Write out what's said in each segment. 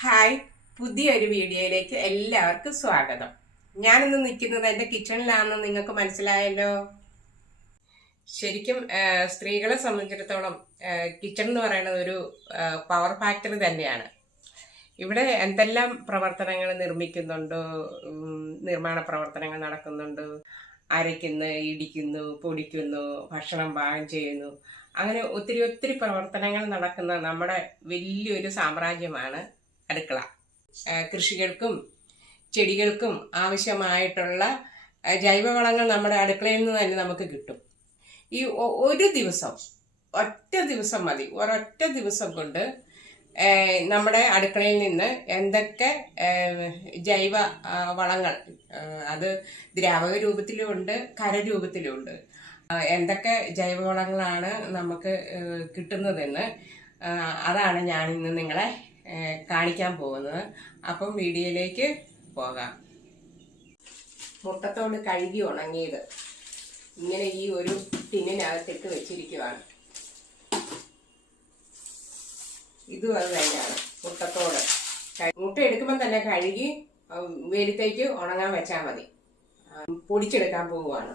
Hi പുതിയൊരു വീഡിയോയിലേക്ക് എല്ലാവർക്കും സ്വാഗതം. ഞാനിന്ന് നിൽക്കുന്നത് എന്റെ കിച്ചണിലാണെന്ന് നിങ്ങൾക്ക് മനസ്സിലായല്ലോ. ശരിക്കും സ്ത്രീകളെ സംബന്ധിച്ചിടത്തോളം കിച്ചൺ എന്ന് പറയുന്നത് ഒരു പവർ ഫാക്ടറി തന്നെയാണ്. ഇവിടെ എന്തെല്ലാം പ്രവർത്തനങ്ങൾ നിർമ്മിക്കുന്നുണ്ട്? നിർമ്മാണ പ്രവർത്തനങ്ങൾ നടക്കുന്നുണ്ട്. അരയ്ക്കുന്നു ഇടിക്കുന്നു പൊടിക്കുന്നു ഭക്ഷണം പാകം ചെയ്യുന്നു. അങ്ങനെ ഒത്തിരി ഒത്തിരി പ്രവർത്തനങ്ങൾ നടക്കുന്ന നമ്മുടെ വലിയൊരു സാമ്രാജ്യമാണ് അടുക്കള. കൃഷികൾക്കും ചെടികൾക്കും ആവശ്യമായിട്ടുള്ള ജൈവവളങ്ങൾ നമ്മുടെ അടുക്കളയിൽ നിന്ന് തന്നെ നമുക്ക് കിട്ടും. ഈ ഒരു ദിവസം ഒറ്റ ദിവസം മതി. ഒരൊറ്റ ദിവസം കൊണ്ട് നമ്മുടെ അടുക്കളയിൽ നിന്ന് എന്തൊക്കെ ജൈവ വളങ്ങൾ അത് ദ്രാവക രൂപത്തിലും ഉണ്ട് കരരൂപത്തിലും ഉണ്ട്. ആ, എന്തൊക്കെ ജൈവവളങ്ങളാണ് നമുക്ക് കിട്ടുന്നതെന്ന് അതാണ് ഞാൻ ഇന്ന് നിങ്ങളെ കാണിക്കാൻ പോകുന്നത്. അപ്പം വീഡിയോയിലേക്ക് പോകാം. മുട്ടത്തോട് കഴുകി ഉണങ്ങിയത്. ഇങ്ങനെ ഈ ഒരു ടിന്നിനകത്തിട്ട് വെച്ചിരിക്കുവാണ്. ഇതും അത് തന്നെയാണ് മുട്ടത്തോട്. മുട്ട എടുക്കുമ്പോൾ തന്നെ കഴുകി വെയിലത്തേക്ക് ഉണങ്ങാൻ വെച്ചാൽ മതി. പൊടിച്ചെടുക്കാൻ പോവുകയാണ്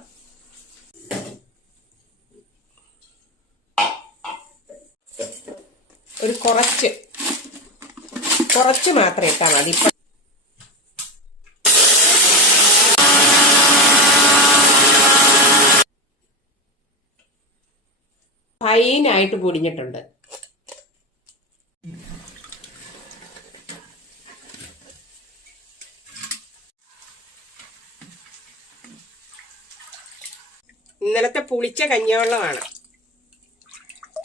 ഒരു കുറച്ച് കുറച്ച് മാത്രം ഇട്ടാൽ മതി. ഫൈനായിട്ട് പൊടിഞ്ഞിട്ടുണ്ട്. ഇന്നലത്തെ പുളിച്ച കഞ്ഞിവെള്ളമാണ്.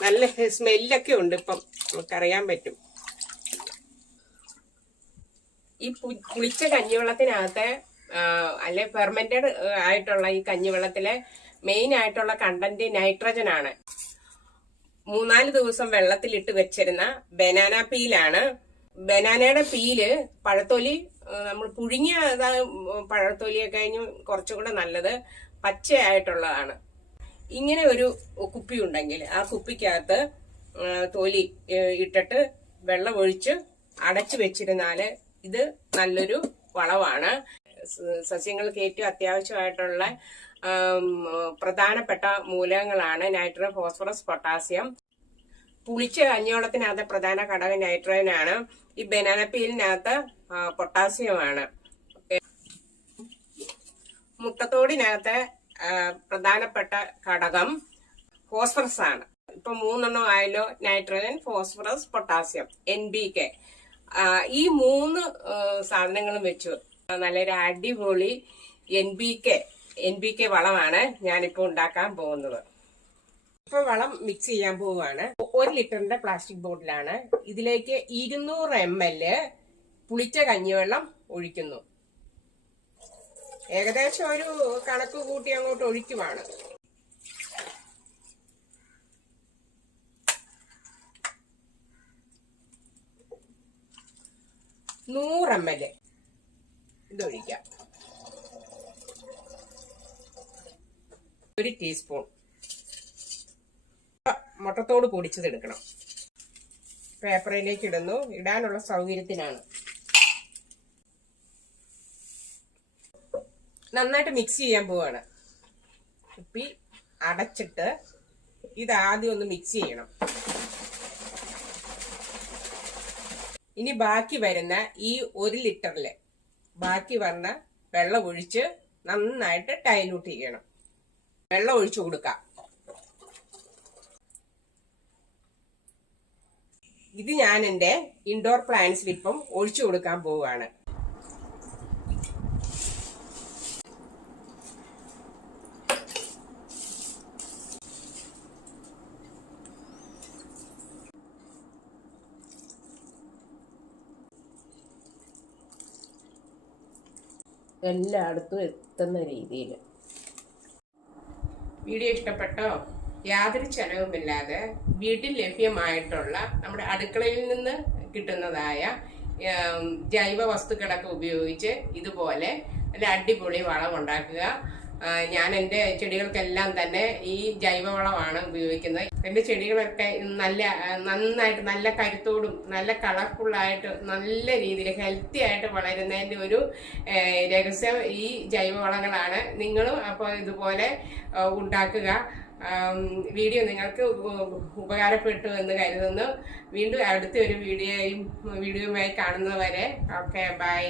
നല്ല സ്മെല്ലൊക്കെ ഉണ്ട് ഇപ്പം. നമുക്കറിയാൻ പറ്റും. ഈ പുളിച്ച കഞ്ഞിവെള്ളത്തിനകത്തെ അല്ലെ ഫെർമെന്റഡ് ആയിട്ടുള്ള ഈ കഞ്ഞിവെള്ളത്തിലെ മെയിൻ ആയിട്ടുള്ള കണ്ടന്റ് നൈട്രജൻ ആണ്. മൂന്നാൽ ദിവസം വെള്ളത്തിലിട്ട് വെച്ചിരുന്ന ബനാന പീലാണ് ബനാനയുടെ പീൽ പഴത്തൊലി നമ്മൾ പുഴുങ്ങിയ പഴത്തൊലിയൊക്കെ കഴിഞ്ഞ് കുറച്ചുകൂടെ നല്ലത് പച്ചയായിട്ടുള്ളതാണ്. ഇങ്ങനെ ഒരു കുപ്പി ഉണ്ടെങ്കിൽ ആ കുപ്പിക്കകത്ത് തൊലി ഇട്ടിട്ട് വെള്ളം ഒഴിച്ച് അടച്ചു വെച്ചിരുന്നാൽ ഇത് നല്ലൊരു വളമാണ് സസ്യങ്ങൾക്ക് ഏറ്റവും അത്യാവശ്യമായിട്ടുള്ള പ്രധാനപ്പെട്ട മൂലകങ്ങളാണ് നൈട്രജൻ ഫോസ്ഫറസ് പൊട്ടാസ്യം. പുളിച്ച കഞ്ഞോളത്തിനകത്ത് പ്രധാന ഘടകം നൈട്രജൻ ആണ്. ഈ ബനാനപ്പീലിനകത്ത് പൊട്ടാസ്യമാണ്. മുട്ടത്തോടിനകത്ത് പ്രധാനപ്പെട്ട ഘടകം ഫോസ്ഫറസ് ആണ് ഇപ്പൊ മൂന്നെണ്ണം ആയല്ലോ nitrogen phosphorus potassium N B K ഈ മൂന്ന് സാധനങ്ങളും വെച്ചു. നല്ലൊരു അടിപൊളി N B K N B K വളമാണ് ഞാനിപ്പോ ഉണ്ടാക്കാൻ പോകുന്നത്. ഇപ്പൊ വളം മിക്സ് ചെയ്യാൻ പോവുകയാണ്. ഒരു ലിറ്ററിന്റെ പ്ലാസ്റ്റിക് ബോട്ടിലാണ് ഇതിലേക്ക് ഇരുന്നൂറ് എം എൽ പുളിച്ച കഞ്ഞിവെള്ളം ഒഴിക്കുന്നു. ഏകദേശം ഒരു കണക്ക് കൂട്ടി അങ്ങോട്ട് ഒഴിക്കുവാണ്. നൂറ് എം എൽ. ഇതൊഴിക്കാം ഒരു ടീസ്പൂൺ. മുട്ടത്തോട് പൊടിച്ചതെടുക്കണം പേപ്പറിലേക്ക് ഇടുന്നു ഇടാനുള്ള സൗകര്യത്തിനാണ്. നന്നായിട്ട് മിക്സ് ചെയ്യാൻ പോവാണ്. കുപ്പി അടച്ചിട്ട് ഇത് ആദ്യം ഒന്ന് മിക്സ് ചെയ്യണം. ഇനി ബാക്കി വരുന്ന ഈ ഒരു ലിറ്ററിൽ ബാക്കി വന്ന വെള്ളം ഒഴിച്ച് നന്നായിട്ട് ഡൈലൂട്ട് ചെയ്യണം. വെള്ളം ഒഴിച്ചു കൊടുക്കാം. ഇത് ഞാൻ എന്റെ ഇൻഡോർ പ്ലാന്റ്സിൽ ഇപ്പം ഒഴിച്ചു കൊടുക്കാൻ പോവുകയാണ്. എല്ലായിടത്തും എത്തുന്ന രീതിയിൽ വീഡിയോ ഇഷ്ടപ്പെട്ടോ? യാതൊരു ചെലവുമില്ലാതെ വീട്ടിൽ ലഭ്യമായിട്ടുള്ള നമ്മുടെ അടുക്കളയിൽ നിന്ന് കിട്ടുന്നതായ ജൈവ വസ്തുക്കളൊക്കെ ഉപയോഗിച്ച് ഇതുപോലെ നല്ല അടിപൊളി വളം ഉണ്ടാക്കുക. ഞാൻ എന്റെ ചെടികൾക്കെല്ലാം തന്നെ ഈ ജൈവവളമാണ് ഉപയോഗിക്കുന്നത്. എന്റെ ചെടികളൊക്കെ നല്ല നന്നായിട്ട് നല്ല കരുത്തോടും നല്ല കളർഫുള്ളായിട്ട് നല്ല രീതിയിൽ ഹെൽത്തി ആയിട്ട് വളരുന്നതിന്റെ ഒരു രഹസ്യം ഈ ജൈവവളങ്ങളാണ്. നിങ്ങളും അപ്പോൾ ഇതുപോലെ ഉണ്ടാക്കുക. വീഡിയോ നിങ്ങൾക്ക് ഉപകാരപ്പെട്ടു എന്ന് കരുതുന്നു. വീണ്ടും അടുത്ത ഒരു വീഡിയോയും വീഡിയോയുമായി കാണുന്നവരെ ഓക്കെ ബൈ.